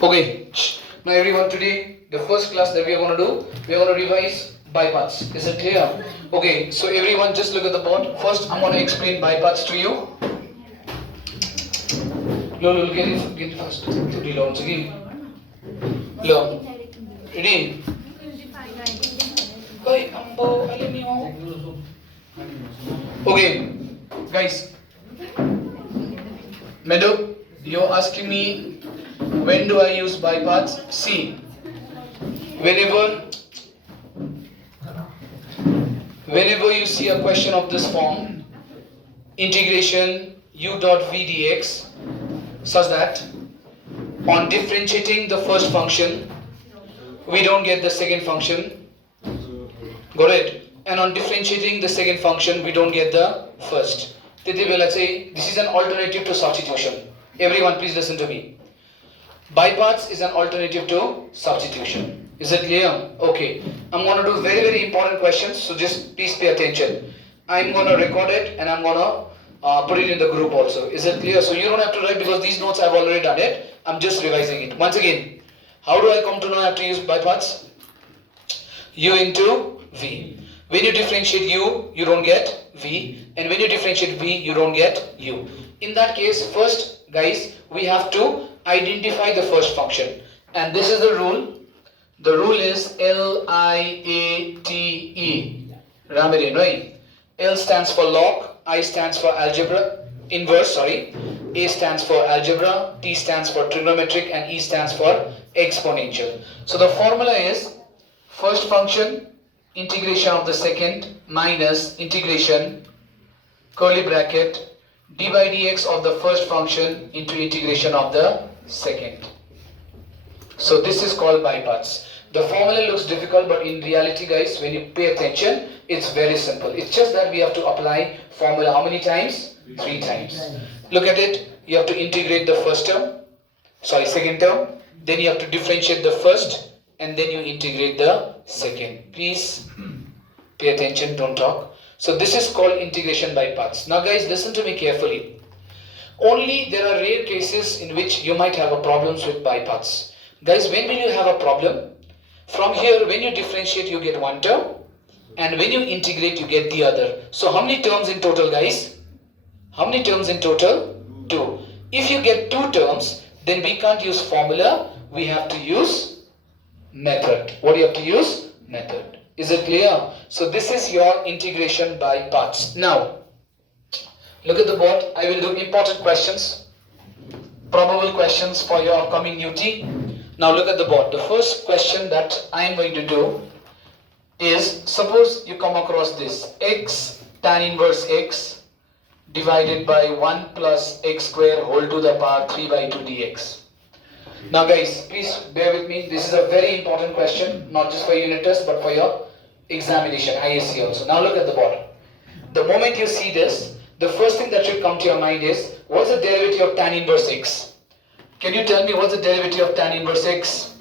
Okay, now everyone, today the first class that we are going to do, we are going to revise bypass. Is it clear? Okay, so everyone just look at the board. First, I'm going to explain bypass to you. Lo, get it first. Lo, ready? Okay, guys, Meadow, you're asking me when do I use bypass? See, whenever you see a question of this form, integration u dot v dx, such that on differentiating the first function, we don't get the second function. Got it? And on differentiating the second function, we don't get the first. Let's say this is an alternative to substitution. Everyone, please listen to me. Bypass is an alternative to substitution. Is it clear? Okay. I'm going to do very, very important questions, so just please pay attention. I'm going to record it and I'm going to put it in the group also. Is it clear? So you don't have to write because these notes I've already done it. I'm just revising it. Once again, how do I come to know I have to use bypass? U into V. When you differentiate U, you don't get V. And when you differentiate V, you don't get U. In that case, first, guys, we have to identify the first function. And this is the rule. The rule is LIATE. Ramadan, right? L stands for log, I stands for algebra, inverse, sorry. A stands for algebra, T stands for trigonometric, and E stands for exponential. So the formula is first function integration of the second minus integration curly bracket d by dx of the first function into integration of the second. So this is called bypass. The formula looks difficult, but in reality, guys, when you pay attention, it's very simple. It's just that we have to apply formula how many times? 3 times. Look at it. You have to integrate the second term. Then you have to differentiate the first, and then you integrate the second. Please pay attention, don't talk. So this is called integration by parts. Now guys, listen to me carefully. Only there are rare cases in which you might have a problems with by parts. Guys, when will you have a problem? From here, when you differentiate, you get one term, and when you integrate, you get the other. So how many terms in total, guys? How many terms in total? 2. If you get 2 terms, then we can't use formula, we have to use method. What do you have to use? Method. Is it clear? So this is your integration by parts. Now, look at the board. I will do important questions, probable questions for your upcoming UT. Now look at the board. The first question that I am going to do is, suppose you come across this, x tan inverse x divided by 1 plus x square whole to the power 3 by 2 dx. Now guys, please bear with me. This is a very important question, not just for unit test, but for your examination, ISC also. Now look at the board. The moment you see this, the first thing that should come to your mind is, what's the derivative of tan inverse x? Can you tell me what's the derivative of tan inverse x?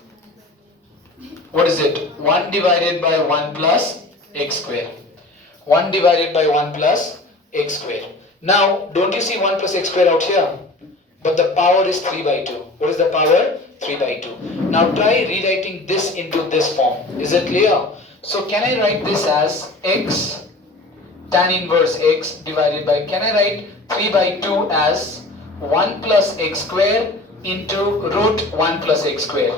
What is it? 1 divided by 1 plus x square. 1 divided by 1 plus x square. Now, don't you see 1 plus x square out here? But the power is 3 by 2. What is the power? 3 by 2. Now try rewriting this into this form. Is it clear? So can I write this as x tan inverse x divided by, can I write 3 by 2 as 1 plus x square into root 1 plus x square?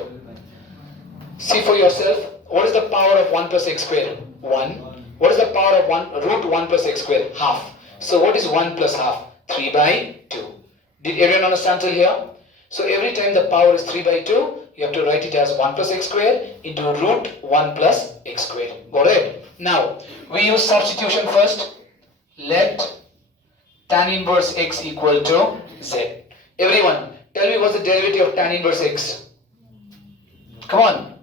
See for yourself, what is the power of 1 plus x square? 1. What is the power of root 1 plus x square? Half. So what is 1 plus half? 3 by 2. Did everyone understand till here? So every time the power is 3 by 2, you have to write it as 1 plus x square into root 1 plus x square. Got it? Now, we use substitution first. Let tan inverse x equal to z. Everyone, tell me what's the derivative of tan inverse x? Come on.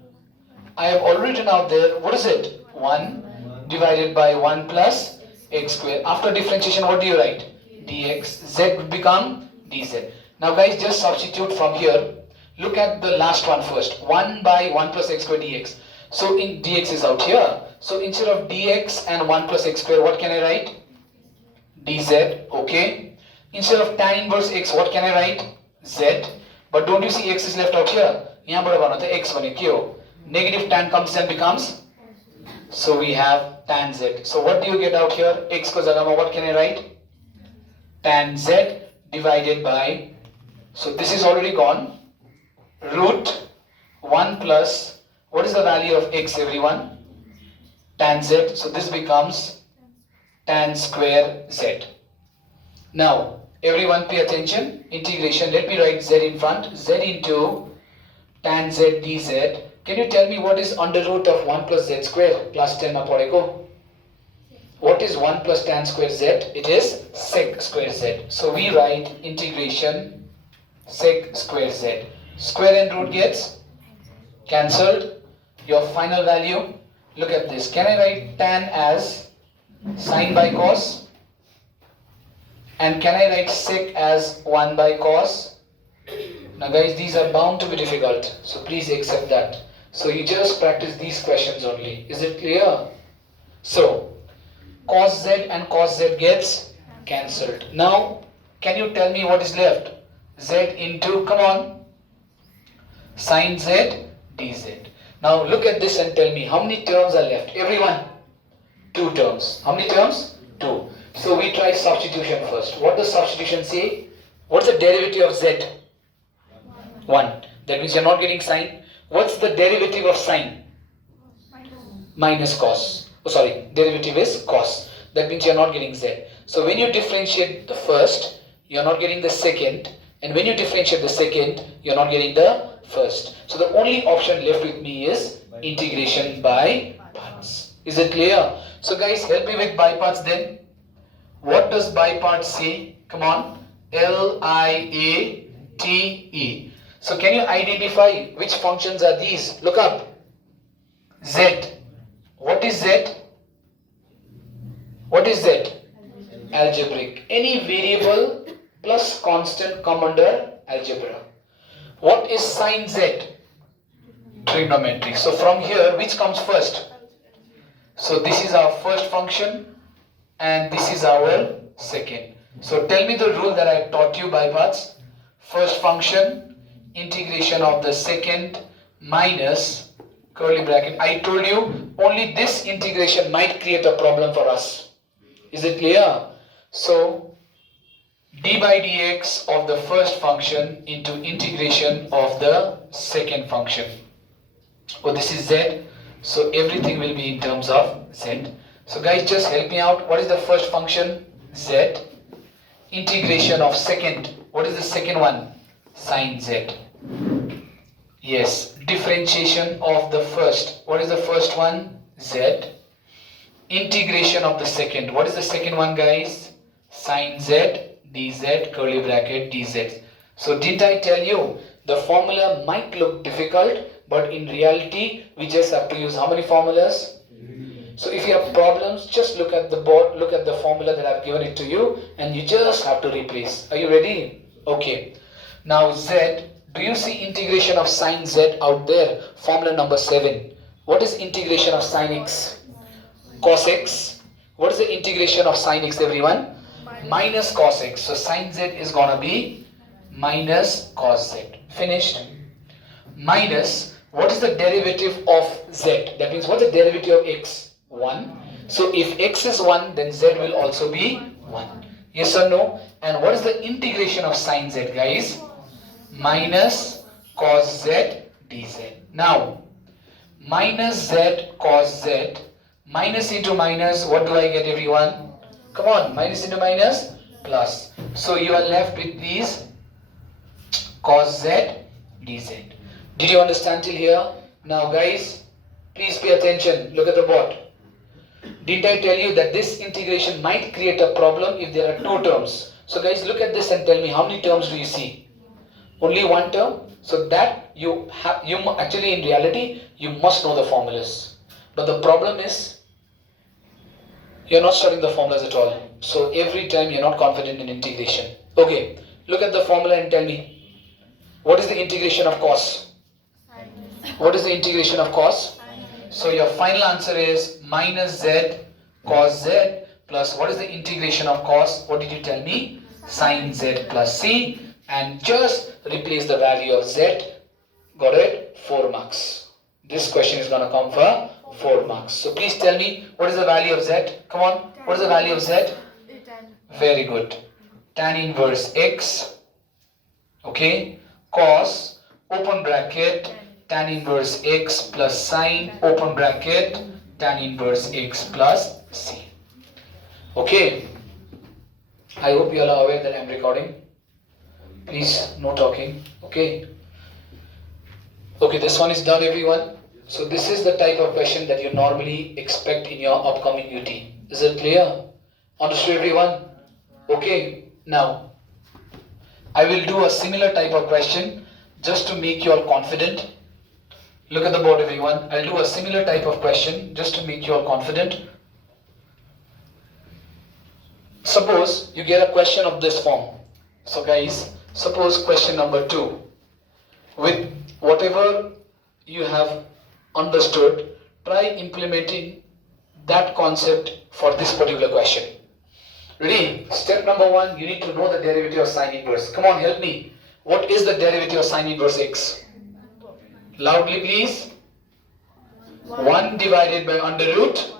I have already written out there. What is it? 1 divided by 1 plus x square. After differentiation, what do you write? Dx. Z would become dz. Now guys, just substitute from here. Look at the last one first. 1 by 1 plus x square dx. So in dx is out here. So instead of dx and 1 plus x square, what can I write? Dz. Okay. Instead of tan inverse x, what can I write? Z. But don't you see x is left out here? यहाँ बड़ा बना था x बने क्यों? Negative tan comes and becomes. So we have tan z. So what do you get out here? X को जगह में what can I write? Tan z divided by. So this is already gone. Root 1 plus. What is the value of x, everyone? Tan z. So this becomes tan square z. Now, everyone pay attention. Integration. Let me write z in front. Z into tan z dz. Can you tell me what is under root of 1 plus z square plus 10 na padeko? What is 1 plus tan square z? It is sec square z. So we write integration sec square z. Square and root gets cancelled. Your final value. Look at this. Can I write tan as sine by cos? And can I write sec as 1 by cos? Now guys, these are bound to be difficult. So please accept that. So you just practice these questions only. Is it clear? So, cos z and cos z gets cancelled. Now, can you tell me what is left? Z into, come on, sin z dz. Now look at this and tell me how many terms are left. Everyone? 2 terms. How many terms? 2. So we try substitution first. What does substitution say? What's the derivative of z? 1. That means you're not getting sine. What's the derivative of sine? Minus cos. Oh sorry, derivative is cos. That means you're not getting z. So when you differentiate the first, you're not getting the second. And when you differentiate the second, you're not getting the first. So the only option left with me is integration by parts. Is it clear? So guys, help me with by parts then. What does by parts say? Come on. L-I-A-T-E. So can you identify which functions are these? Look up. Z. What is Z? What is Z? Algebraic. Any variable plus constant come under algebra. What is sin Z? Trigonometric. So from here, which comes first? So this is our first function and this is our second. So tell me the rule that I taught you by parts. First function, integration of the second minus curly bracket. I told you only this integration might create a problem for us. Is it clear? So d by dx of the first function into integration of the second function. Oh, this is z. So everything will be in terms of z. So guys, just help me out. What is the first function? Z. Integration of second. What is the second one? Sin z. Yes. Differentiation of the first. What is the first one? Z. Integration of the second. What is the second one, guys? Sin z dz curly bracket dz. So didn't I tell you the formula might look difficult, but in reality we just have to use how many formulas? So if you have problems, just look at the board, look at the formula that I've given it to you, and you just have to replace. Are you ready? Okay. Now z, do you see integration of sin z out there? Formula number 7. What is integration of sin x? Cos x. What is the integration of sin x, everyone? Minus cos x. So sin z is gonna be minus cos z. Finished. Minus, what is the derivative of z? That means what's the derivative of x? 1. So if x is 1, then z will also be 1. Yes or no? And what is the integration of sin z, guys? Minus cos z dz. Now, minus z cos z, minus into minus, what do I get, everyone? Come on, minus into minus, plus. So you are left with these cos z dz. Did you understand till here? Now guys, please pay attention. Look at the board. Didn't I tell you that this integration might create a problem if there are 2 terms? So guys, look at this and tell me how many terms do you see? Only 1 term? So that you actually in reality, you must know the formulas. But the problem is, you're not studying the formulas at all. So every time you're not confident in integration. Okay, look at the formula and tell me, what is the integration of cos? What is the integration of cos? So your final answer is minus z cos z plus what is the integration of cos? What did you tell me? Sin z plus c. and just replace the value of z. Got it? 4 marks. This question is going to come for 4 marks. So please tell me, what is the value of z? Come on, what is the value of z? Very good. Tan inverse x, okay, cos, open bracket, tan inverse x plus sine, open bracket, tan inverse x plus c. Okay, I hope you all are aware that I am recording. Please, no talking. Okay. Okay, this one is done, everyone. So this is the type of question that you normally expect in your upcoming UT. Is it clear? Understood, everyone? Okay. Now, I will do a similar type of question just to make you all confident. Look at the board, everyone. I'll do a similar type of question just to make you all confident. Suppose you get a question of this form. So guys, suppose question number 2. With whatever you have understood, try implementing that concept for this particular question. Ready? Step number 1, you need to know the derivative of sine inverse. Come on, help me. What is the derivative of sine inverse x? Loudly, please. 1 divided by under root.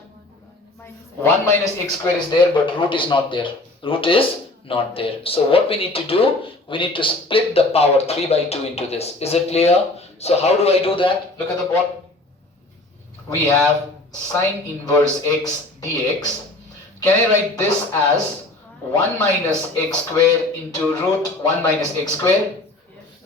1 minus x square is there, but root is not there. Root is not there. So what we need to do, we need to split the power 3 by 2 into this. Is it clear? So how do I do that? Look at the board. We have sine inverse x dx. Can I write this as 1 minus x square into root 1 minus x square?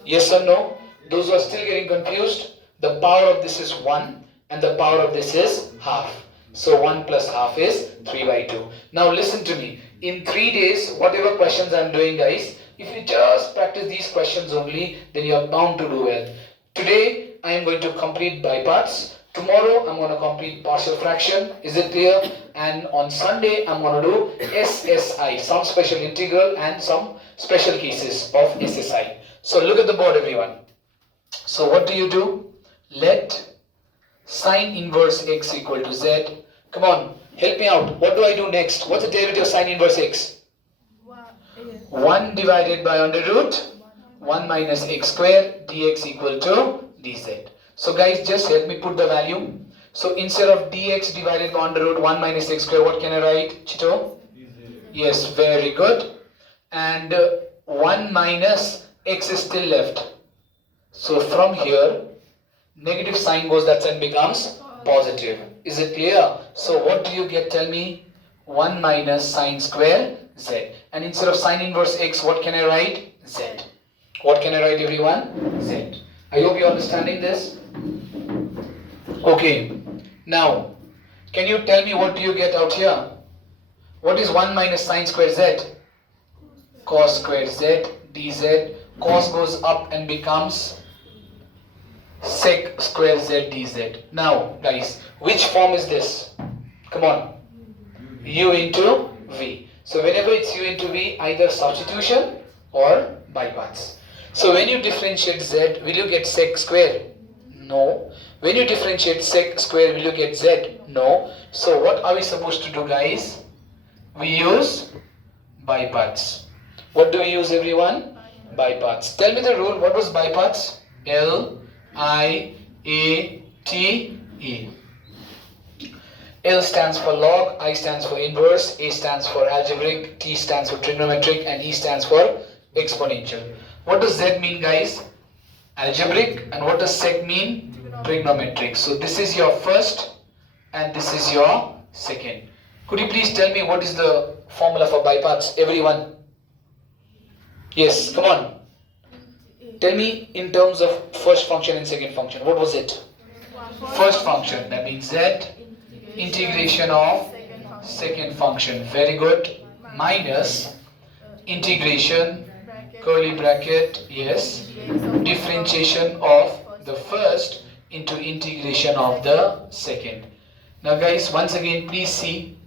Yes or no? Those who are still getting confused, the power of this is 1 and the power of this is half. So 1 plus half is 3 by 2. Now listen to me. In 3 days, whatever questions I am doing, guys, if you just practice these questions only, then you are bound to do well. Today, I am going to complete by parts. Tomorrow, I'm going to complete partial fraction. Is it clear? And on Sunday, I'm going to do SSI, some special integral and some special cases of SSI. So look at the board, everyone. So what do? Let sine inverse x equal to z. Come on, help me out. What do I do next? What's the derivative of sine inverse x? 1 divided by under root 1 minus x square dx equal to dz. So guys, just help me put the value. So instead of dx divided by under root 1 minus x square, what can I write? Chito? Yes, very good. And 1 minus x is still left. So from here, negative sign goes, that sign becomes positive. Is it clear? So what do you get? Tell me. 1 minus sine square z. And instead of sine inverse x, what can I write? Z. What can I write, everyone? Z. I hope you're understanding this. Okay. Now, can you tell me what do you get out here? What is 1 minus sine square z? Cos square z dz. Cos goes up and becomes sec square z dz. Now, guys, which form is this? Come on. U into v. So whenever it's u into v, either substitution or by parts. So when you differentiate z, will you get sec square? No. When you differentiate sec square, will you get z? No. So what are we supposed to do, guys? We use by parts. What do we use, everyone? By parts. Tell me the rule. What was by parts? L I A T E. L stands for log, I stands for inverse, A stands for algebraic, T stands for trigonometric, and E stands for exponential. What does Z mean, guys? Algebraic. And what does sec mean? Trigonometric. So this is your first and this is your second. Could you please tell me what is the formula for by parts, everyone? Yes, come on. Tell me in terms of first function and second function. What was it? First function. That means Z integration of second function. Very good. Minus integration, curly bracket, yes, differentiation of the first into integration of the second. Now guys, once again, please see.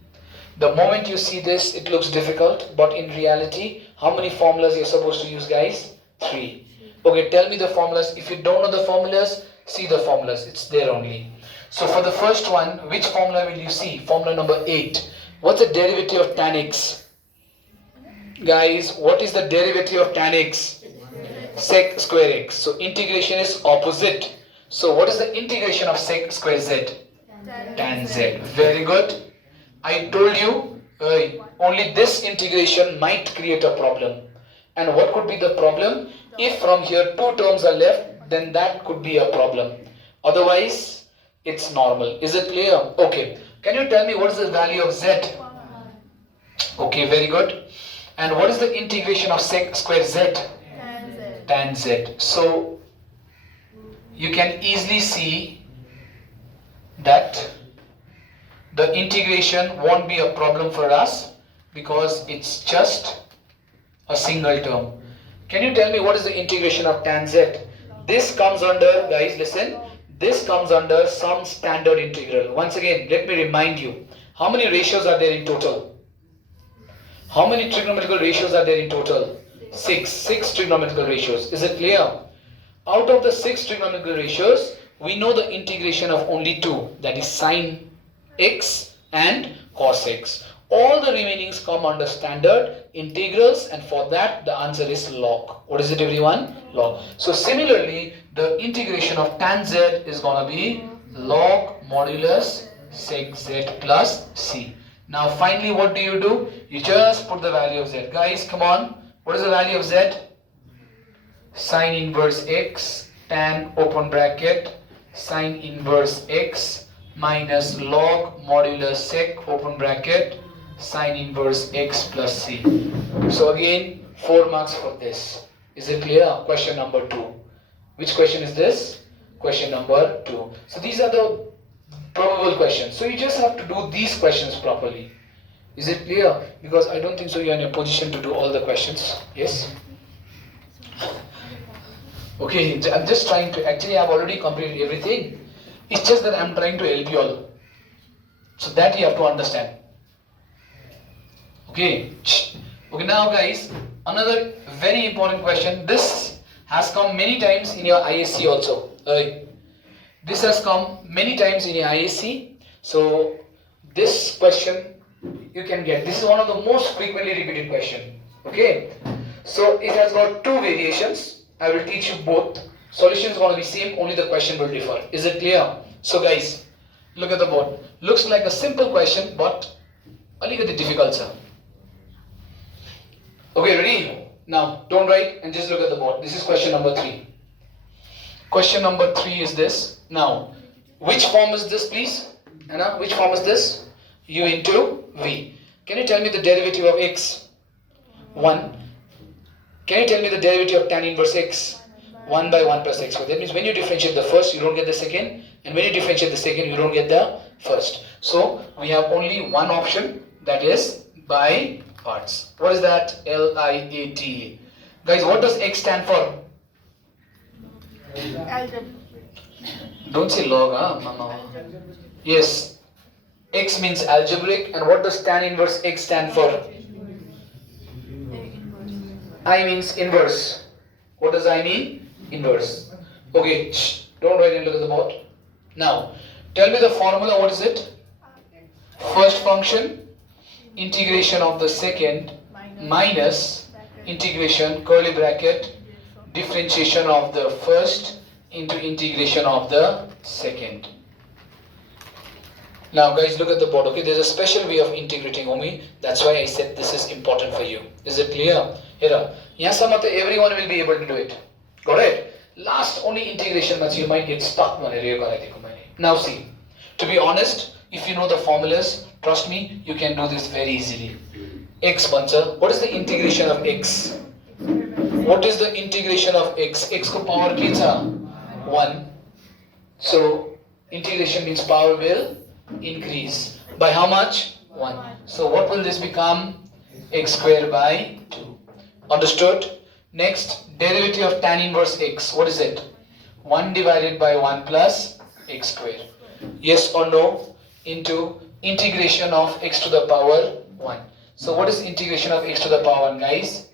The moment you see this, it looks difficult, but in reality, how many formulas you're supposed to use, guys? 3. Okay, tell me the formulas. If you don't know the formulas, see the formulas. It's there only. So for the first one, which formula will you see? Formula number 8. What's the derivative of tan x? Guys, what is the derivative of tan x? sec square x. So integration is opposite. So what is the integration of sec square z? Tan z. Very good. I told you only this integration might create a problem. And what could be the problem? If from here two terms are left, then that could be a problem. Otherwise, it's normal. Is it clear? Okay. Can you tell me what is the value of z? Okay, very good. And what is the integration of sec square z? Tan z. So you can easily see that the integration won't be a problem for us because it's just a single term. Can you tell me what is the integration of tan z? This comes under, guys, listen, this comes under some standard integral. Once again, let me remind you, how many ratios are there in total? How many trigonometrical ratios are there in total? Six trigonometrical ratios. Is it clear? Out of the 6 trigonometrical ratios, we know the integration of only 2, that is sine x and cos x. All the remainings come under standard integrals, and for that the answer is log. What is it, everyone? Log. So similarly, the integration of tan z is going to be log modulus sec z plus c. Now finally, what do? You just put the value of z. Guys, come on. What is the value of z? Sine inverse x tan open bracket sine inverse x minus log modulus sec open bracket sine inverse x plus c. So again, 4 marks for this. Is it clear? Question number 2. Which question is this? Question number 2. So these are the probable questions. So you just have to do these questions properly. Is it clear? Because I don't think so you are in a position to do all the questions. Yes? Okay, I'm just trying to, actually I've already completed everything. It's just that I'm trying to help you all. So that you have to understand. Okay. Okay, now guys, another very important question. This has come many times in your ISC also. This has come many times in your ISC. So this question you can get. This is one of the most frequently repeated question. Okay. So it has got 2 variations. I will teach you both. Solution is going to be same, only the question will differ. Is it clear? So guys, look at the board. Looks like a simple question, but a little bit difficult, sir. Okay, ready? Now, don't write and just look at the board. This is question number 3. Question number 3 is this. Now, which form is this, please? Anna, which form is this? U into V. Can you tell me the derivative of x? 1. Can you tell me the derivative of tan inverse x? 1 by 1 plus x squared. That means when you differentiate the first, you don't get the second. And when you differentiate the second, you don't get the first. So, we have only one option, that is by parts. What is that? LIAT. Guys, what does x stand for? Algebra. Don't say log, huh, mama? Yes. X means algebraic. And what does tan inverse x stand for? I means inverse. What does I mean? Inverse. Okay, don't write and look at the board. Now, tell me the formula, what is it? First function, integration of the second, minus integration, curly bracket, differentiation of the first into integration of the second. Now guys, look at the board, okay? There's a special way of integrating Omi. That's why I said this is important for you. Is it clear? Here, everyone will be able to do it. Got it? Last only integration that you might get stuck. Now see, to be honest, if you know the formulas, trust me, you can do this very easily. X bancha. What is the integration of x? What is the integration of x? X ko power kitna? 1. So integration means power will increase. By how much? 1. So what will this become? X square by 2. Understood? Next, derivative of tan inverse x. What is it? 1 divided by 1 plus x square. Yes or no? Into integration of x to the power 1. So what is integration of x to the power 1, guys?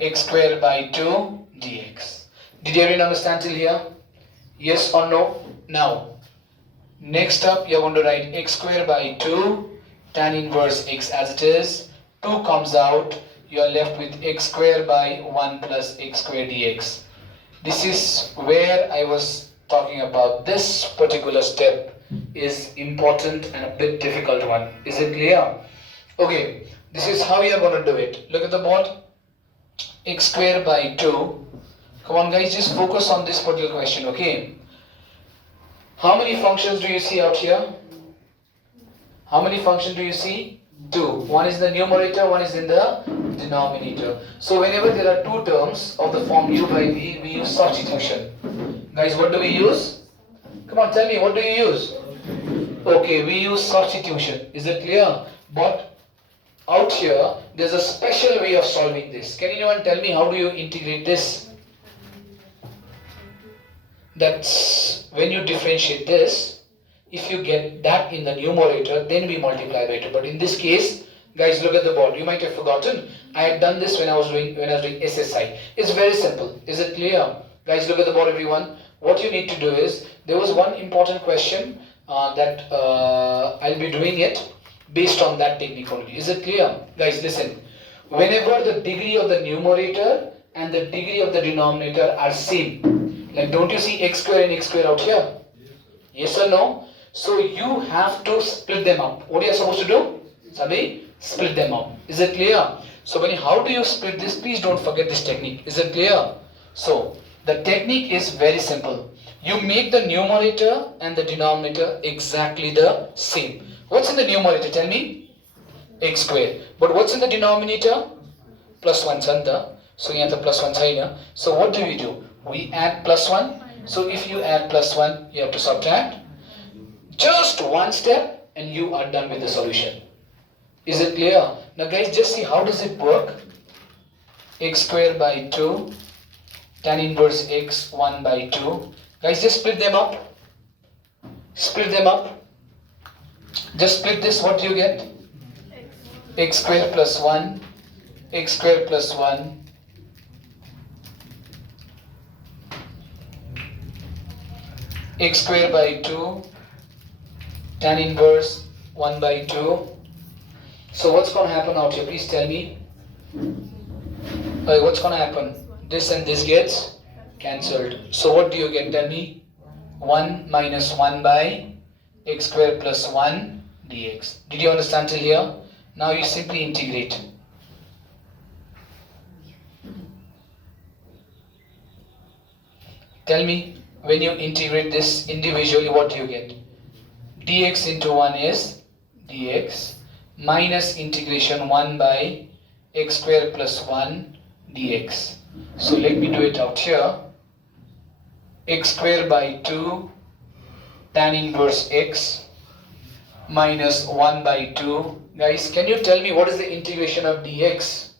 X square by 2 dx. Did everyone understand till here? Yes or no? Now, next up you are going to write x square by 2 tan inverse x as it is. 2 comes out. You are left with x square by 1 plus x square dx. This is where I was talking about. This particular step is important and a bit difficult one. Is it clear? Okay, this is how you are going to do it. Look at the board. X square by 2. Come on guys, just focus on this particular question, okay? How many functions do you see out here? How many functions do you see? 2. One is in the numerator, one is in the denominator. So whenever there are two terms of the form u by v, we use substitution. Guys, what do we use? Come on, tell me, what do you use? Okay, we use substitution. Is it clear? But out here, there's a special way of solving this. Can anyone tell me how do you integrate this? That's when you differentiate this, if you get that in the numerator, then we multiply by 2. But in this case, guys, look at the board. You might have forgotten. I had done this when I was doing SSI. It's very simple. Is it clear? Guys, look at the board, everyone. What you need to do is, there was one important question that I'll be doing it based on that technique only. Is it clear? Guys, listen. Whenever the degree of the numerator and the degree of the denominator are same, like don't you see x square and x square out here? Yes or no? So you have to split them up. What are you supposed to do? Sabi, split them up. Is it clear? So how do you split this? Please don't forget this technique. Is it clear? So the technique is very simple. You make the numerator and the denominator exactly the same. What's in the numerator? Tell me. X square. But what's in the denominator? Plus 1 santa. So here the plus 1 side. So what do? We add plus 1. So if you add plus 1, you have to subtract. Just one step and you are done with the solution. Is it clear? Now guys, just see how does it work. X square by 2 tan inverse x 1 by 2. Guys, just split them up. Split them up. Just split this. What do you get? X square plus 1. X square plus 1. X square by 2 tan inverse 1 by 2. So what's going to happen out here? Please tell me. What's going to happen? This and this gets cancelled. So what do you get? Tell me. 1 minus 1 by x square plus 1 dx. Did you understand till here? Now you simply integrate. Tell me, when you integrate this individually, what do you get? Dx into 1 is dx minus integration 1 by x square plus 1 dx. So let me do it out here. X square by 2 tan inverse x minus 1 by 2. Guys, can you tell me what is the integration of dx?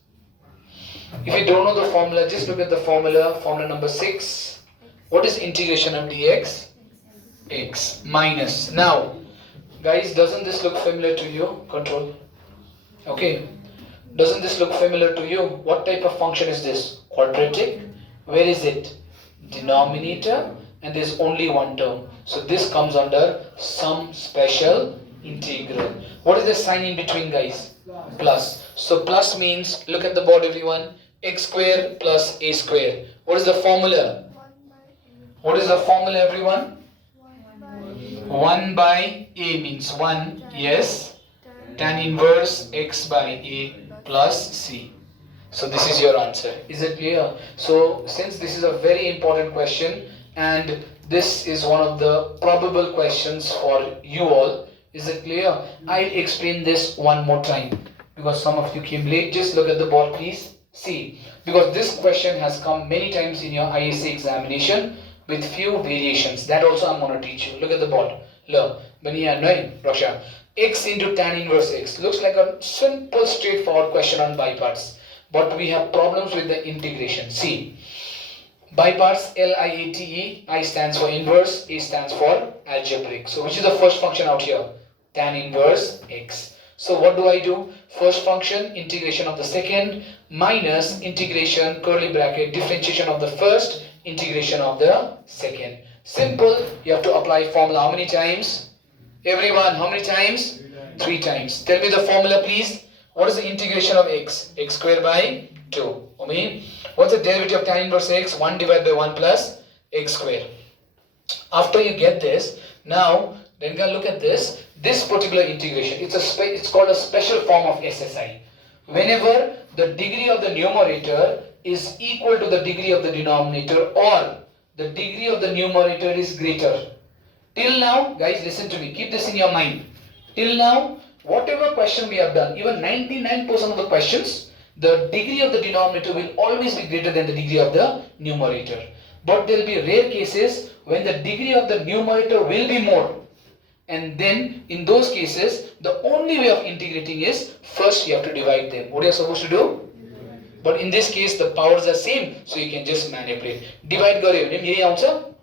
If you don't know the formula, just look at the formula number 6. What is integration of dx? X minus. Now, guys, doesn't this look familiar to you? Control. Okay. Doesn't this look familiar to you? What type of function is this? Quadratic. Where is it? Denominator. And there's only one term. So this comes under some special integral. What is the sign in between, guys? Plus. So plus means, look at the board, everyone. X square plus a square. What is the formula? What is the formula, everyone? 1 by a means 1, yes. Tan inverse x by a plus c. So this is your answer. Is it clear? So since this is a very important question and this is one of the probable questions for you all, is it clear? I'll explain this one more time because some of you came late. Just look at the board, please. See, because this question has come many times in your ISA examination with few variations. That also I'm going to teach you. Look at the board. Look, Russia. X into tan inverse x. Looks like a simple, straightforward question on by parts. But we have problems with the integration. See, by parts LIATE, I stands for inverse, A stands for algebraic. So which is the first function out here? Tan inverse x. So what do? First function, integration of the second, minus integration, curly bracket, differentiation of the first, integration of the second. Simple. You have to apply formula how many times? Everyone, how many times? 3 times. Tell me the formula, please. What is the integration of x? X square by 2. Okay. What's the derivative of tan inverse x? 1 divided by 1 plus x square. After you get this, now then you can look at this. This particular integration, it's called a special form of SSI. Whenever the degree of the numerator is equal to the degree of the denominator, or the degree of the numerator is greater. Till now, guys, listen to me. Keep this in your mind. Till now, whatever question we have done, even 99% of the questions, the degree of the denominator will always be greater than the degree of the numerator. But there will be rare cases when the degree of the numerator will be more. And then, in those cases, the only way of integrating is, first you have to divide them. What are you supposed to do? But in this case, the powers are same, so you can just manipulate. Divide garyo भने यही आउँछ.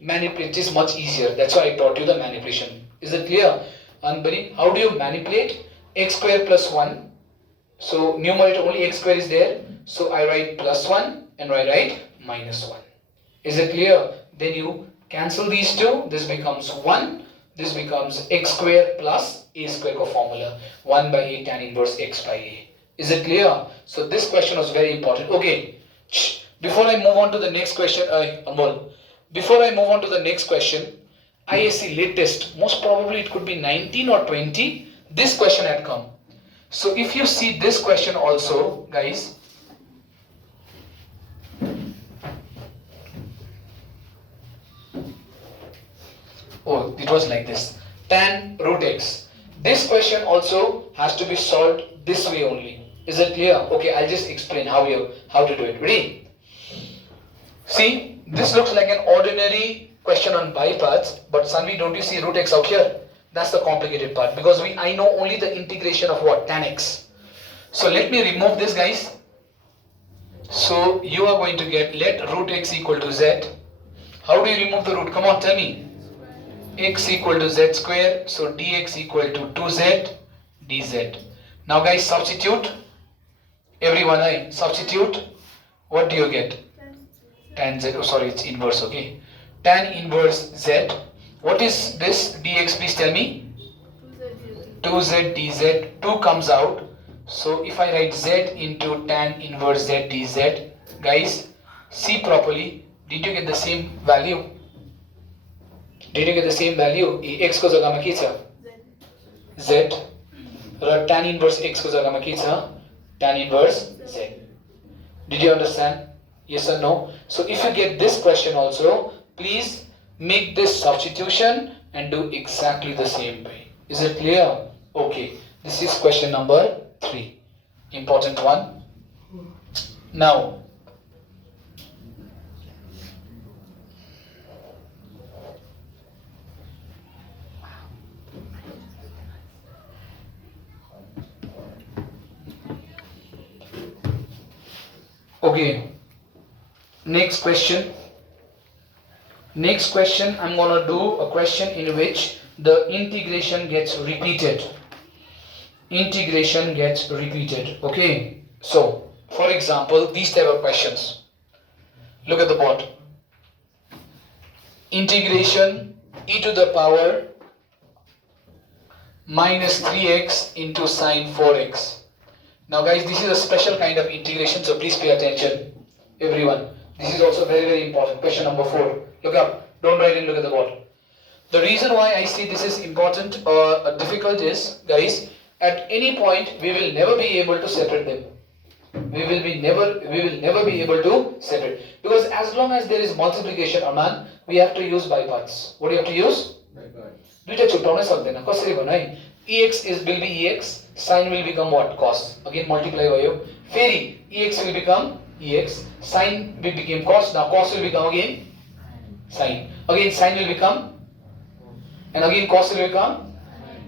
Manipulate is much easier. That's why I taught you the manipulation. Is it clear? Anybody? How do you manipulate? X square plus 1. So numerator only x square is there. So I write plus 1 and I write minus 1. Is it clear? Then you cancel these two. This becomes 1. This becomes x square plus a square ko formula. 1 by a tan inverse x by a. Is it clear? So this question was very important. Okay. Before I move on to the next question, before I move on to the next question, ISC latest, most probably it could be 19 or 20, this question had come. So if you see this question also, guys, oh, it was like this, tan root x. This question also has to be solved this way only. Is it clear? Okay, I'll just explain how to do it. Ready? See, this looks like an ordinary question on biparts, but Sanvi, don't you see root x out here? That's the complicated part, because I know only the integration of what? Tan x. So let me remove this, guys. So you are going to get, let root x equal to z. How do you remove the root? Come on, tell me. X equal to z square, so dx equal to 2z dz. Now guys, substitute. Everyone, substitute. What do you get? Tan z, oh sorry, it's inverse, okay. Tan inverse z. What is this dx, please tell me? 2z dz. 2 comes out. So if I write z into tan inverse z dz, guys, see properly. Did you get the same value? Did you get the same value? X ko jagha ma ke cha? Z. Raw tan inverse x को जगह में के छ? Tan inverse z. Did you understand? Yes or no? So if you get this question also, please make this substitution and do exactly the same way. Is it clear? Okay. This is question number 3. Important one. Now, okay, next question. Next question, I'm going to do a question in which the integration gets repeated. Integration gets repeated. Okay, so for example, these type of questions. Look at the board. Integration e to the power minus 3x into sine 4x. Now guys, this is a special kind of integration, so please pay attention, everyone. This is also very, very important. Question number 4. Look up, don't write and look at the board. The reason why I say this is important or difficult is, guys, at any point we will never be able to separate them. We will never be able to separate, because as long as there is multiplication, Aman, we have to use by parts. What do you have to use? दुईटा छुट्याउनै सक्दैन. कसरी भन्नु है? Ex will be ex, sine will become what? Cos. Again multiply भयो. फेरि ex will become ex, sine will become cos. Now cos will become again sine. Again sine will become, and again cos will become.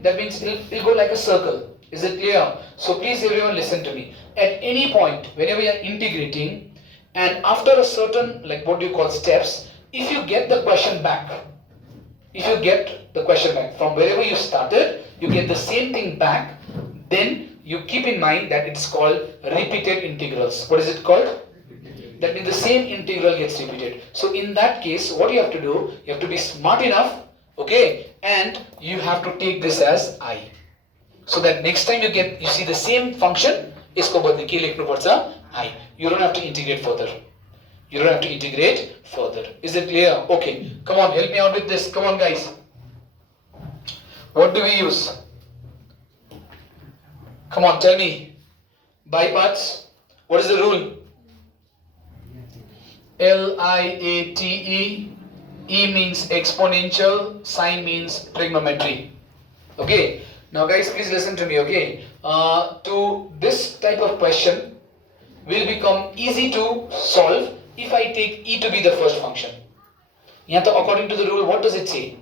That means it'll go like a circle. Is it clear? So please everyone listen to me. At any point, whenever you are integrating, and after a certain, like what do you call steps, if you get the question back, from wherever you started, you get the same thing back, then you keep in mind that it's called repeated integrals. What is it called? That means the same integral gets repeated. So in that case, what you have to do, you have to be smart enough, okay, and you have to take this as I. So that next time you see the same function, इसको बदली के लेख्नु पर्छ I. You don't have to integrate further. You don't have to integrate further. Is it clear? Okay. Come on, help me out with this. Come on, guys. What do we use? Come on, tell me. By parts. What is the rule? Liate. E means exponential. Sine means trigonometry. Okay. Now, guys, please listen to me. Okay. To this type of question will become easy to solve if I take e to be the first function. According to the rule, what does it say?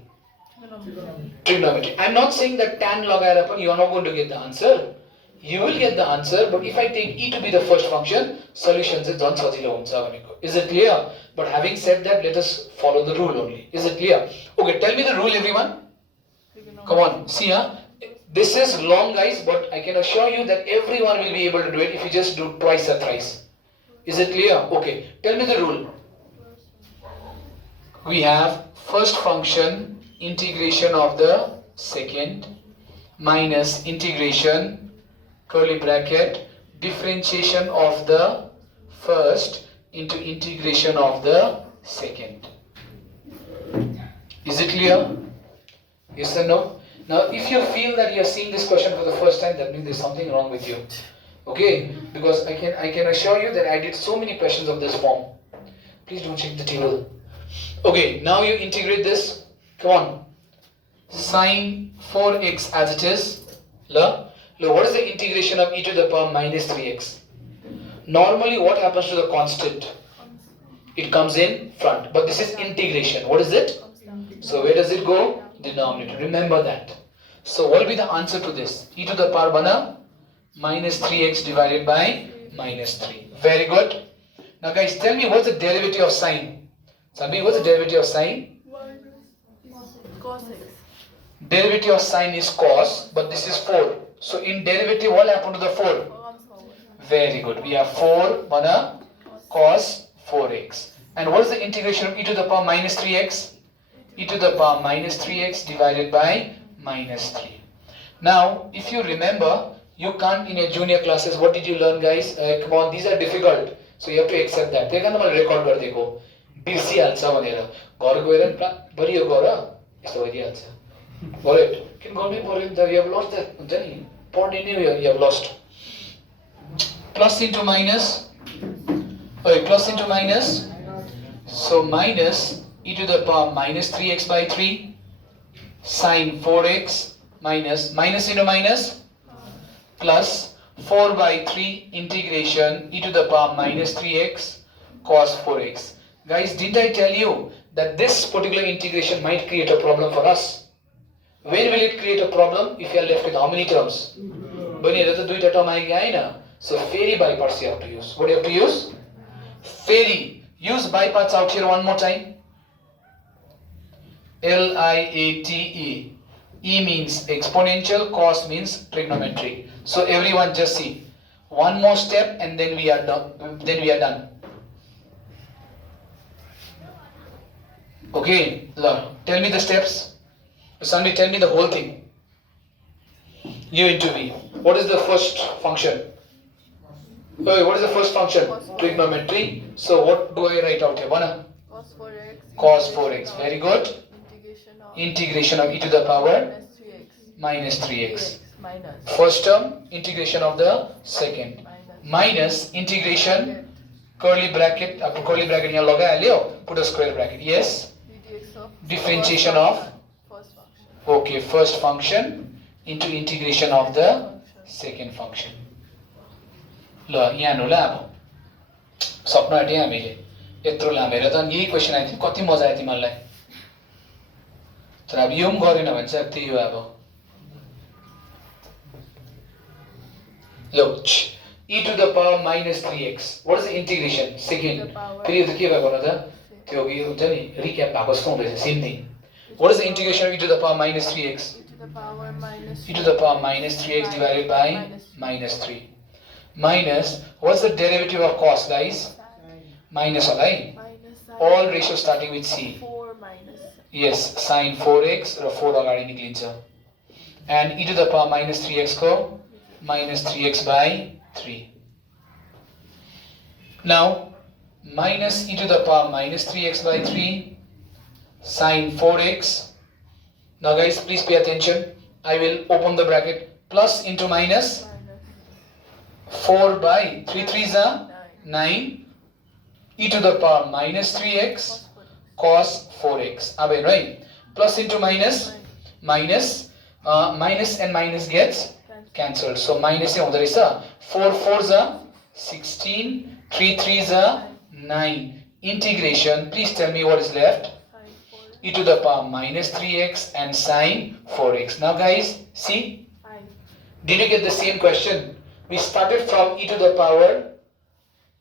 Trigonometry. I'm not saying that tan lagaera you are not going to get the answer. You will get the answer, but if I take e to be the first function, solutions is done. Is it clear? But having said that, let us follow the rule only. Is it clear? Okay, tell me the rule, everyone. Come on, see, this is long, guys, but I can assure you that everyone will be able to do it if you just do twice or thrice. Is it clear? Okay, tell me the rule. We have first function integration of the second minus integration curly bracket differentiation of the first into integration of the second. Is it clear? Yes or no? Now, if you feel that you are seeing this question for the first time, that means there's something wrong with you. Okay? Because I can assure you that I did so many questions of this form. Please don't check the table. Okay, now you integrate this. Come on. Sine 4x as it is. Look, what is the integration of e to the power minus 3x? Normally, what happens to the constant? It comes in front. But this is integration. What is it? So, where does it go? Denominator. Remember that. So, what will be the answer to this? E to the power bana minus 3x divided by minus 3. Very good. Now, guys, tell me what's the derivative of sine? Sabhi, what's the derivative of sine? Cos x. Derivative of sine is cos, but this is 4. So, in derivative, what happened to the 4? Very good. We have 4 bana cos 4x. And what is the integration of e to the power minus 3x? E to the power minus 3x divided by minus 3. Now, if you remember, you can't in your junior classes, what did you learn, guys? Come on, these are difficult. So you have to accept that. They can record गरिदिएको बिर्सिहाल्छ भनेर घर गएर बलियो गर यस्तो भइदिहाल्छ. Got it? किन गर्नै पर्यो नि त, you have lost that हुन्छ नि पढ्ने नै you have lost. Plus into minus. Okay, plus into minus. So minus e to the power minus 3x by 3 sine 4x minus into minus plus 4 by 3 integration e to the power minus 3x cos 4x. Guys, didn't I tell you that this particular integration might create a problem for us? When will it create a problem? If you are left with how many terms? So ferry by parts you have to use. What do you have to use? Ferry. Use by parts out here one more time. Liate. E means exponential, cos means trigonometry. So everyone just see. One more step and then we are done. Okay, tell me the steps. Sandy, tell me the whole thing. U into V. What is the first function? What is the first function? Trigonometry. So what do I write out here? Cos 4x. Cos 4x. Very good. Integration Integration of of e to the power minus 3x. minus 3x. Minus. First term, integration of the second. Minus integration, curly bracket, after curly bracket here lagayo, put a square bracket. Yes. dx of Differentiation of first function. okay, first function into integration of the second function. ल यहाँ हेर्नु ल अब सक्नु आँट्यो हामीले यत्रो लामेर त यही क्वेसन आयो थियो कति मजा आयो तिमीहरूलाई तर अब यो पनि गरेन भने चाहिँ त्यही हो अब Look, e to the power minus 3x. What is the integration? Second. फेरि यो त के भएको न त त्यो यो हुन्छ नि रिक्याप भएको जस्तो हुँदैछ same thing. What is the integration of e to the power minus 3x? E to the power minus E to the power minus 3x divided by minus 3. Minus, what's the derivative of cos, guys? Minus alai. minus All ratios starting with c. 4 minus. Yes, sine 4x र 4 अगाडि निक्लिन्छ. And e to the power minus 3x को minus 3x by 3. Now minus e to the power minus 3x by 3 sine 4x. Now guys, please pay attention. I will open the bracket, plus into minus Minus 4 by 3 3s are 9. 9 e to the power minus 3x Cos cos 4x. Abe, right? Plus into minus, minus, minus and minus gets cancelled. So minus 4 4s are 16, 3 3s are 9. Integration, please tell me what is left. Sine 4. E to the power minus 3x and sine 4x. Now guys, see, I. did you get the same question? We started from e to the power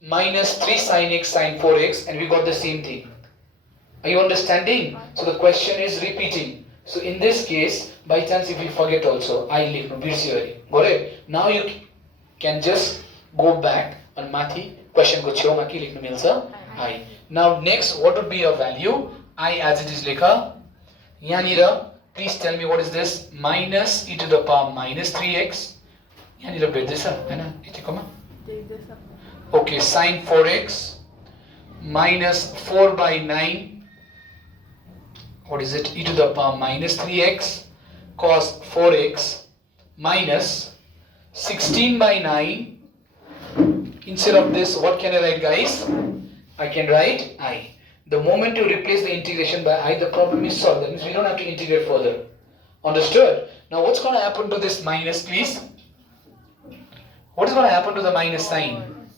minus 3 sine x sine 4x and we got the same thing. Are you understanding? So the question is repeating. So in this case, by chance if you forget also, I lekhnu birsyo. Got it? Now you can just go back on mathi question ko chheuma ke lekhnu milcha I. Now next, what would be your value? I as it is lekha. Yanira, please tell me what is this? Minus e to the power minus 3x. Yanira betdesa, haina? Yatiko ma? Okay, sine 4x minus 4 by 9. What is it? E to the power minus 3x cos 4x minus 16 by 9. Instead of this, what can I write, guys? I can write I. The moment you replace the integration by I, the problem is solved. That means we don't have to integrate further. Understood? Now what's going to happen to this minus, please? What is going to happen to the minus sign?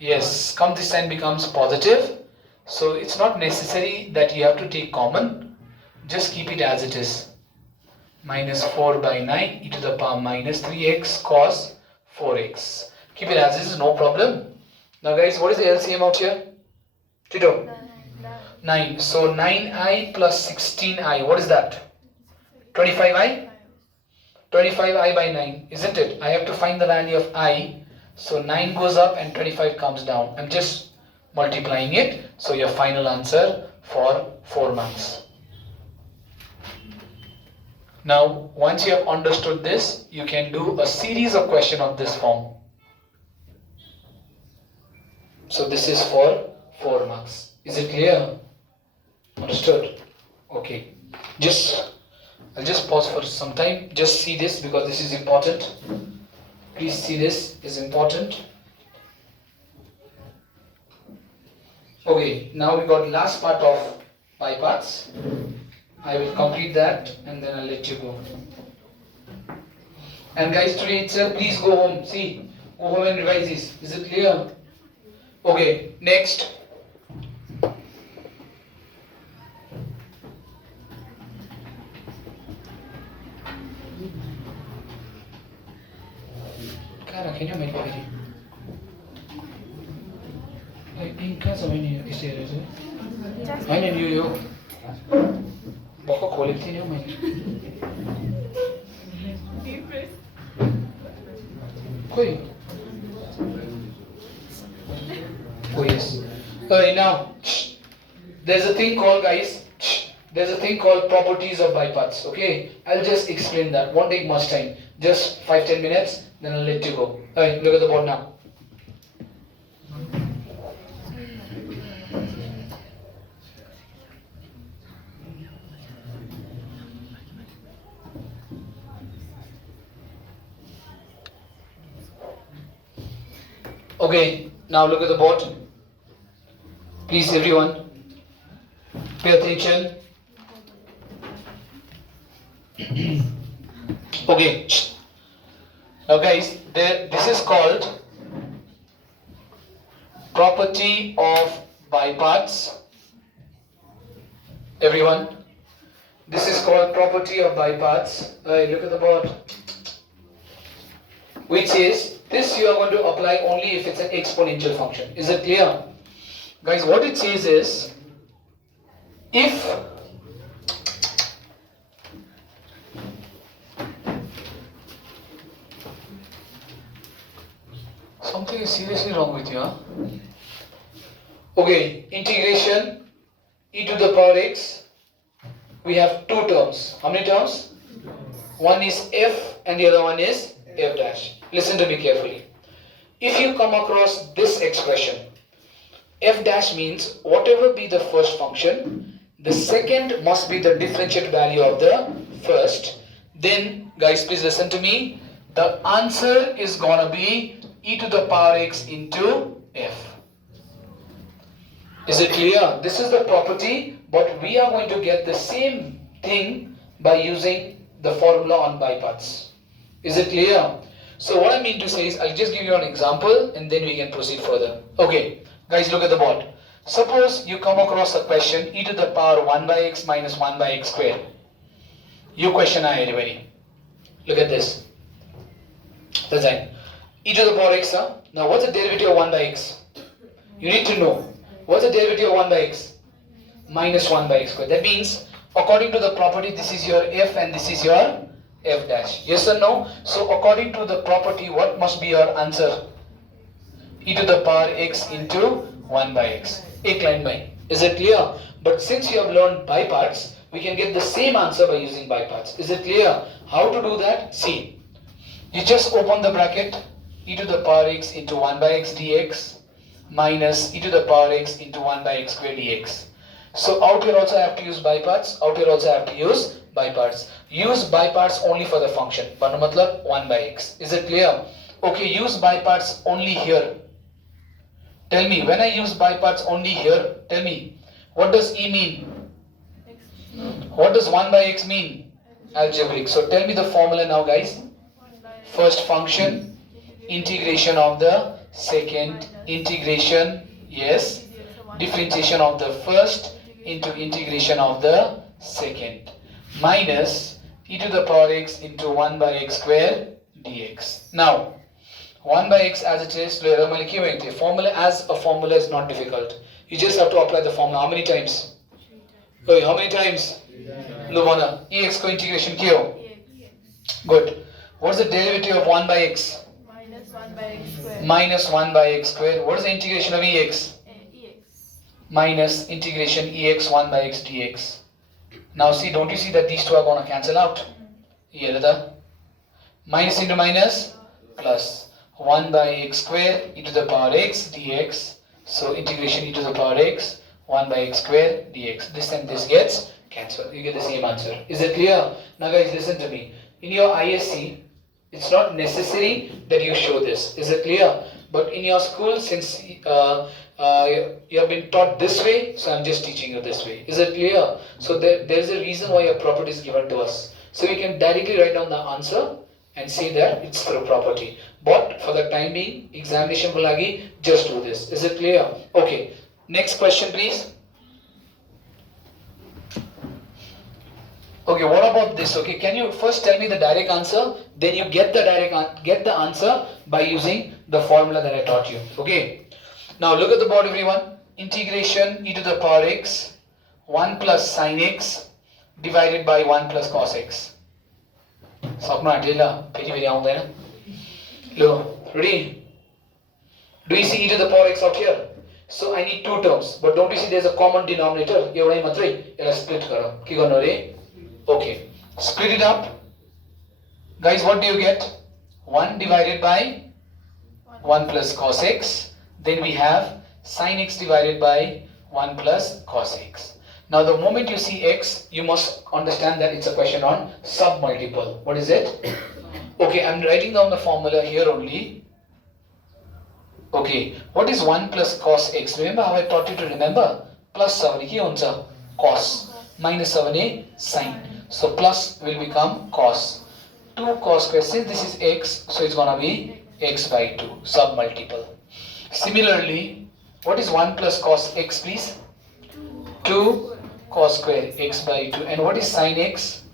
Yes, come this sign becomes positive. So it's not necessary that you have to take common. Just keep it as it is. Minus 4 by 9 e to the power minus 3x cos 4x. Keep it as it is, no problem. Now guys, what is the LCM out here? Tito? 9. So 9i plus 16i, what is that? 25i? 25i by 9, isn't it? I have to find the value of I. So 9 goes up and 25 comes down. I'm just multiplying it. So your final answer for 4 marks. Now, once you have understood this, you can do a series of questions of this form. So this is for 4 marks. Is it clear? Understood? Okay. I'll just pause for some time. Just see this because this is important. Please see this is important. Okay, now we got last part of bypass. I will complete that and then I'll let you go. And guys, today itself, please go home. See, go home and revise this. Is it clear? Okay, next. I knew you. Baka खोलेको थिएँ नि हौ मैले खोइ oh yes. Alright, now there's a thing called, guys, there's a thing called properties of bypass. Okay, I'll just explain that. Won't take much time, just 5-10 minutes, then I'll let you go. Alright, look at the board now. Okay, now look at the board. Please, everyone, pay attention. Okay, now guys, this is called property of bypass. Everyone, this is called property of bypass. Look at the board. Which is, this you are going to apply only if it's an exponential function. Is it clear? Guys, what it says is, if something is seriously wrong with you, huh? Okay, integration e to the power x, we have two terms. How many terms? One is f and the other one is f dash. Listen to me carefully. If you come across this expression, F dash means whatever be the first function, the second must be the differentiate value of the first. Then, guys, please listen to me. The answer is gonna be e to the power x into f. Is it clear? This is the property, but we are going to get the same thing by using the formula on by parts. Is it clear? So what I mean to say is, I'll just give you an example and then we can proceed further. Okay, guys, look at the board. Suppose you come across a question e to the power 1 by x minus 1 by x square. You question I anybody. Look at this. That's right. E to the power x, huh? Now what's the derivative of 1 by x? You need to know. What's the derivative of 1 by x? Minus 1 by x square. That means, according to the property, this is your f and this is your f dash. Yes or no? So according to the property, what must be your answer? E to the power x into 1 by x. Ek line by. Is it clear? But since you have learned by parts, we can get the same answer by using by parts. Is it clear? How to do that? See. You just open the bracket, e to the power x into 1 by x dx minus e to the power x into 1 by x square dx. So out here also I have to use by parts, out here also I have to use by parts. Use by parts only for the function. But matlab 1 by x. Is it clear? Okay, use by parts only here. Tell me, when I use by parts only here, tell me, what does e mean? What does 1 by x mean? Algebraic. So tell me the formula now, guys. First function, integration of the second, integration, yes, differentiation of the first into integration of the second, minus e to the power x into 1 by x square dx. Now, 1 by x as it is, formula as a formula is not difficult. You just have to apply the formula. How many times? Oh, how many times? Lumana. Ex ko integration kyo? Good. What's the derivative of 1 by x? Minus 1 by x square. Minus 1 by x square. What is the integration of ex? Ex. Minus integration ex 1 by x dx. Now see, don't you see that these two are going to cancel out? Yeah, minus into minus plus 1 by x square e to the power x dx. So integration e to the power x 1 by x square dx. This and this gets cancelled. You get the same answer. Is it clear? Now guys, listen to me. In your ISC, it's not necessary that you show this. Is it clear? But in your school, since you have been taught this way, so I'm just teaching you this way. Is it clear? So there's a reason why a property is given to us. So we can directly write down the answer and say that it's through property. But for the time being, examination ko lagi, just do this. Is it clear? Okay. Next question, please. Okay, what about this? Okay, can you first tell me the direct answer? Then you get the answer by using the formula that I taught you. Okay. Now look at the board, everyone. Integration e to the power x 1 plus sin x divided by 1 plus cos x. Ready? Do you see e to the power x out here? So I need two terms, but don't you see there's a common denominator? Split karo. Okay, split it up. Guys, what do you get? 1 divided by 1 plus cos x. Then we have sin x divided by 1 plus cos x. Now the moment you see x, you must understand that it's a question on submultiple. What is it? Okay, I'm writing down the formula here only. Okay, what is 1 plus cos x? Remember how I taught you to remember? Plus 7 cos, minus 7 sin. So plus will become cos. 2 cos square. Since this is x, so it's gonna be x by 2, submultiple. Similarly, what is 1 plus cos x, please? 2 cos square x by 2. And what is sin x?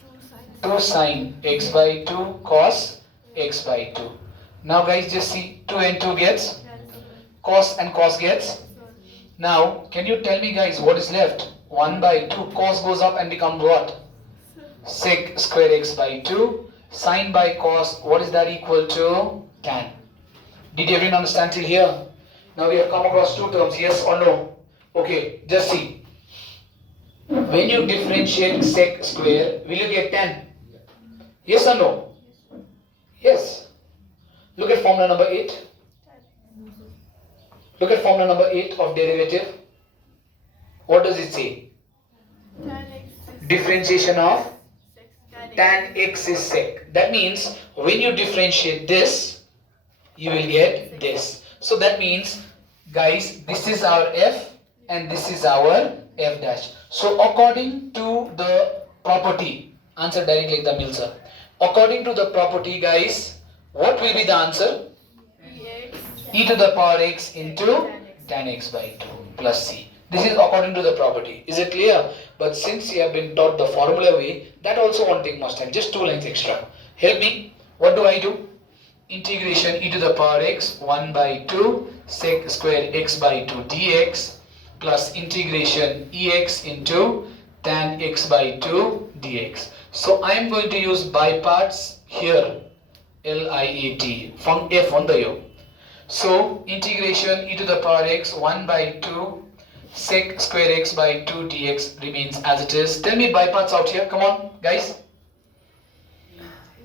2 sin x by 2 cos x by 2. Now guys, just see 2 and 2 gets cos and cos gets. Now can you tell me guys what is left? 1 by 2. Cos goes up and becomes what? Sec square x by 2. Sin by cos, what is that equal to? Tan. Did everyone understand till here? Now we have come across two terms, yes or no? Okay, just see. When you differentiate sec square, will you get tan? Yes or no? Yes. Look at formula number 8. Look at formula number 8 of derivative. What does it say? Tan x is Differentiation of sec. tan x is sec. That means when you differentiate this, you will get this. So that means, guys, this is our f and this is our f dash. So according to the property, answer directly like the Mills. According to the property, guys, what will be the answer? Ex E to the power x into tan x by 2 plus c. This is according to the property. Is it clear? But since you have been taught the formula way, that also won't take much time. Just 2 lines extra. Help me. What do I do? Integration e to the power x 1 by 2 sec square x by 2 dx plus integration ex into tan x by 2 dx. So I am going to use by parts here. LIAT. From F on the yo. So integration e to the power x 1 by 2 sec square x by 2 dx remains as it is. Tell me by parts out here. Come on, guys.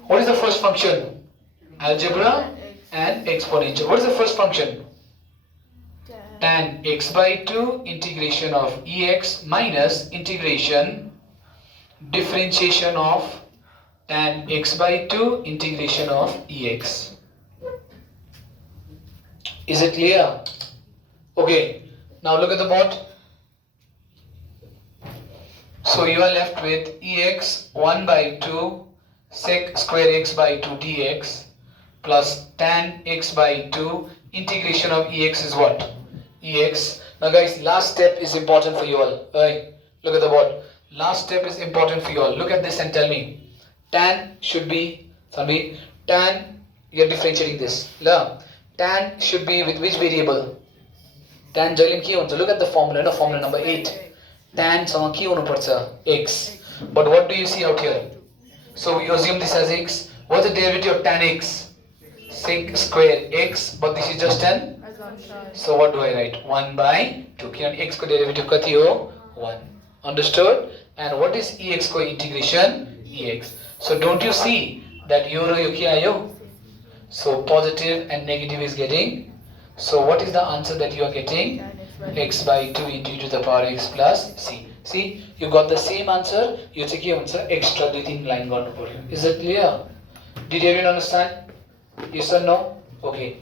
What is the first function? Algebra and exponential. What is the first function? Tan x by 2 integration of ex minus integration differentiation of tan x by 2 integration of ex. Is it clear? Okay. Now look at the board. So you are left with ex 1 by 2 sec square x by 2 dx plus tan x by 2 integration of ex is what? Ex. Now guys, last step is important for you all. Right? Look at the board. Last step is important for you all. Look at this and tell me. Tan should be, tan, you are differentiating this. Tan should be with which variable? Tan जहिले के हुन्छ? Look at the formula, no? Formula number 8. Tan सँग के हुनु पर्छ? X. But what do you see out here? So you assume this as x. What's the derivative of tan x? Sec square x, but this is just an. assumption. So what do I write? 1 by 2. किनभने x को derivative कति हो? 1. Understood? And what is ex को integration? Ex. So don't you see that यो र यो के आयो? So positive and negative is getting. So what is the answer that you are getting? X by 2 into e to the power x plus c. See, you got the same answer. You take your answer extra 2-3 line गर्नु पर्यो. Is it clear? Did everyone understand? Yes or no? Okay.